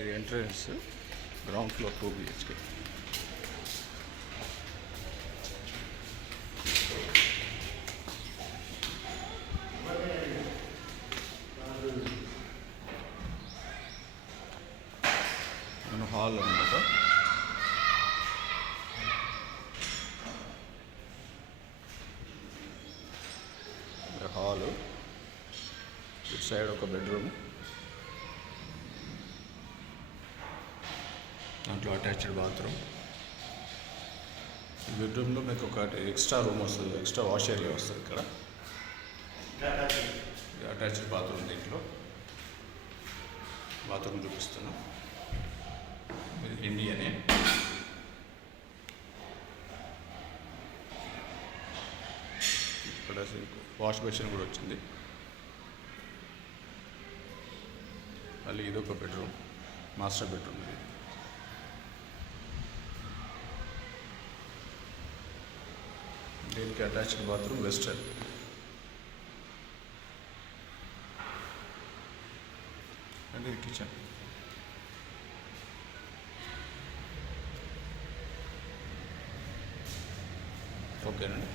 ఇది entrance, ground floor 2 BHK. Hall అన్నమాట. హాలు, ఇటు సైడ్ ఒక బెడ్రూమ్, దాంట్లో అటాచ్డ్ బాత్రూమ్. ఈ బెడ్రూమ్లో మీకు ఒక ఎక్స్ట్రా రూమ్ వస్తుంది, ఎక్స్ట్రా వాష్ ఏరియా వస్తుంది ఇక్కడ. అటాచ్డ్ బాత్రూమ్, దీంట్లో బాత్రూమ్ చూపిస్తున్నాం. ఇండియనే. ఇక్కడ వాష్ బేసిన్ కూడా వచ్చింది. మళ్ళీ ఇదొక బెడ్రూమ్, మాస్టర్ బెడ్రూమ్. ఇది దీనికి అటాచ్డ్ బాత్రూమ్, వెస్టర్న్. అండ్ ఇది కిచెన్. ఓకేనండి.